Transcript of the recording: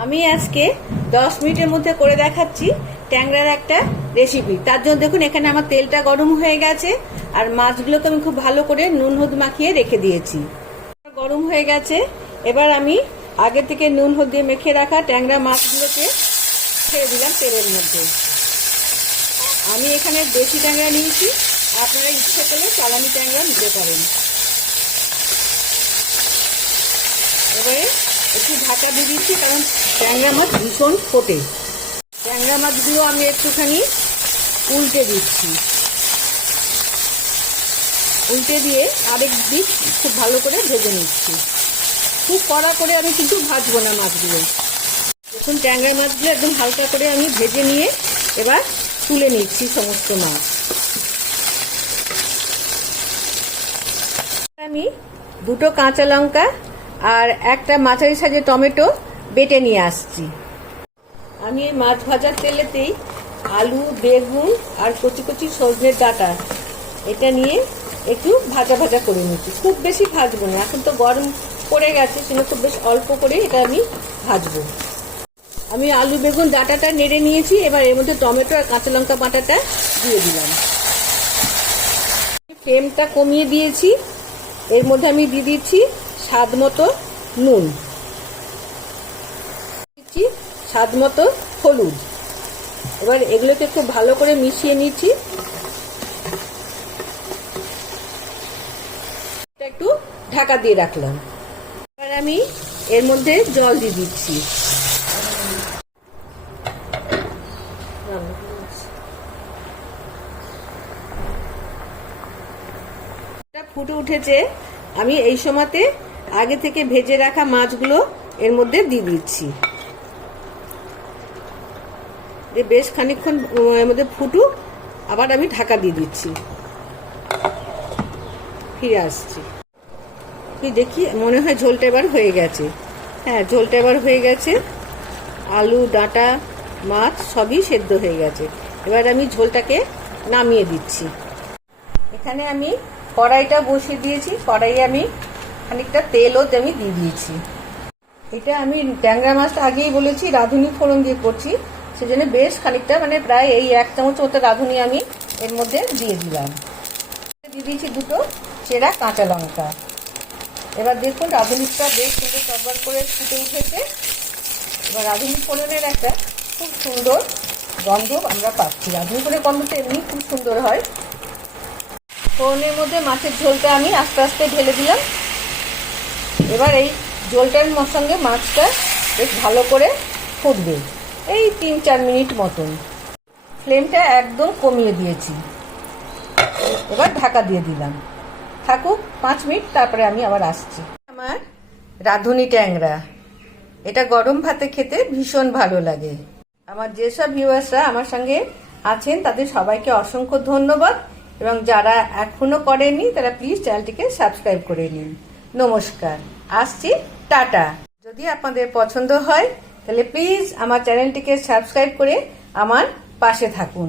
আমি আজকে 10 মিনিটের মধ্যে করে দেখাচ্ছি ট্যাংরার একটা রেসিপি। তার জন্য দেখুন এখানে আমার তেলটা গরম হয়ে গেছে আর মাছগুলোকে আমি খুব ভালো করে নুন হলুদ মাখিয়ে রেখে দিয়েছি। গরম হয়ে গেছে, এবার আমি আগে থেকে নুন হলুদ দিয়ে মেখে রাখা ট্যাংরা মাছগুলোকে ছেড়ে দিলাম তেলের মধ্যে। আমি এখানে দেশি ট্যাংরা নিয়েছি, আপনারা ইচ্ছে করলে চালানি ট্যাংরা নিতে পারেন। এবারে একটু ঢাকা দিয়ে দিচ্ছি, কারণ ট্যাংরা মাছ ভীষণ ফোটে। ট্যাংরা মাছগুলো আমি একটুখানি উল্টে দিচ্ছি, উল্টে দিয়ে আরেক দিক খুব ভালো করে ভেজে নিচ্ছি। খুব কড়া করে আমি কিন্তু ভাজবো না মাছগুলো। দেখুন ট্যাংরা মাছগুলো একদম হালকা করে আমি ভেজে নিয়ে এবার তুলে নিচ্ছি সমস্ত মাছ। আমি 2টো কাঁচা লঙ্কা আর একটা মাঝারি সাইজের টমেটো বেটে নিয়ে আসছি। আমি এই মাছ ভাজার তেলেতেই আলু, বেগুন আর কচি কচি সজনের ডাঁটা এটা নিয়ে একটু ভাজা ভাজা করে নিচ্ছি। খুব বেশি ভাজবো না, এখন তো গরম পড়ে গেছে, সেটা খুব বেশ অল্প করে এটা আমি ভাজবো। আমি আলু বেগুন ডাঁটাটা নেড়ে নিয়েছি, এবার এর মধ্যে টমেটো আর কাঁচা লঙ্কা বাটাটা দিয়ে দিলাম। ফ্লেমটা কমিয়ে দিয়েছি, এর মধ্যে আমি দিয়ে দিচ্ছি স্বাদ মতো নুন, দিচ্ছি স্বাদ মতো হলুদ। এবার এগুলোকে খুব ভালো করে মিশিয়ে নিচ্ছি। একটু ঢাকা দিয়ে রাখলাম। এবার আমি এর মধ্যে জল দিয়ে দিচ্ছি। ফুটে উঠেছে, আমি এই সময়তে আগে থেকে ভেজে রাখা মাছগুলো এর মধ্যে দিয়ে দিচ্ছি। বেশ খানিকক্ষণ এর মধ্যে ফুটুক, আবার আমি ঢাকা দিয়ে দিচ্ছি। ফিরে আসছি, দেখি মনে হয় ঝোলটা এবার হয়ে গেছে। হ্যাঁ, ঝোলটা এবার হয়ে গেছে। আলু, ডাঁটা, মাছ সবই সেদ্ধ হয়ে গেছে। এবার আমি ঝোলটাকে নামিয়ে দিচ্ছি। এখানে আমি কড়াইটা বসিয়ে দিয়েছি, কড়াইয়ে আমি খানিকটা তেলও আমি দিয়ে দিয়েছি। এটা আমি ট্যাংরা মাছটা আগেই বলেছি রাঁধুনি ফোড়ন দিয়ে করছি, সেজন্য বেশ খানিকটা প্রায় এই 1 চামচ মতো রাঁধুনি আমি এর মধ্যে দিয়ে দিলাম। দিয়ে দিয়েছি 2টো চেরা কাঁচা লঙ্কা। এবার দেখুন রাঁধুনিটা বেশ সুন্দর টকবক করে ফুটে উঠেছে। এবার রাঁধুনি ফোড়নের একটা খুব সুন্দর গন্ধ আমরা পাচ্ছি। রাঁধুনি ফোড়নের গন্ধটা এমনি খুব সুন্দর হয়। ফোড়নের মধ্যে মাছের ঝোলটা আমি আস্তে আস্তে ঢেলে দিলাম। এবার এই ঝোলটার সঙ্গে মাছটা বেশ ভালো করে ফুটবে, এই 3-4 মিনিট মতন। ফ্লেমটা একদম কমিয়ে দিয়েছি। এবার ঢাকা দিয়ে দিলাম, থাকুক 5 মিনিট, তারপরে আমি আবার আসছি। আমার রাঁধুনি ট্যাংরা, এটা গরম ভাতে খেতে ভীষণ ভালো লাগে। আমার যেসব ভিউয়ার্সরা আমার সঙ্গে আছেন তাদের সবাইকে অসংখ্য ধন্যবাদ, এবং যারা এখনো করেননি তারা প্লিজ চ্যানেলটিকে সাবস্ক্রাইব করে নিন। নমস্কার, আসছি, টাটা। যদি আপনাদের পছন্দ হয় তাহলে প্লিজ আমার চ্যানেলটিকে সাবস্ক্রাইব করে আমার পাশে থাকুন।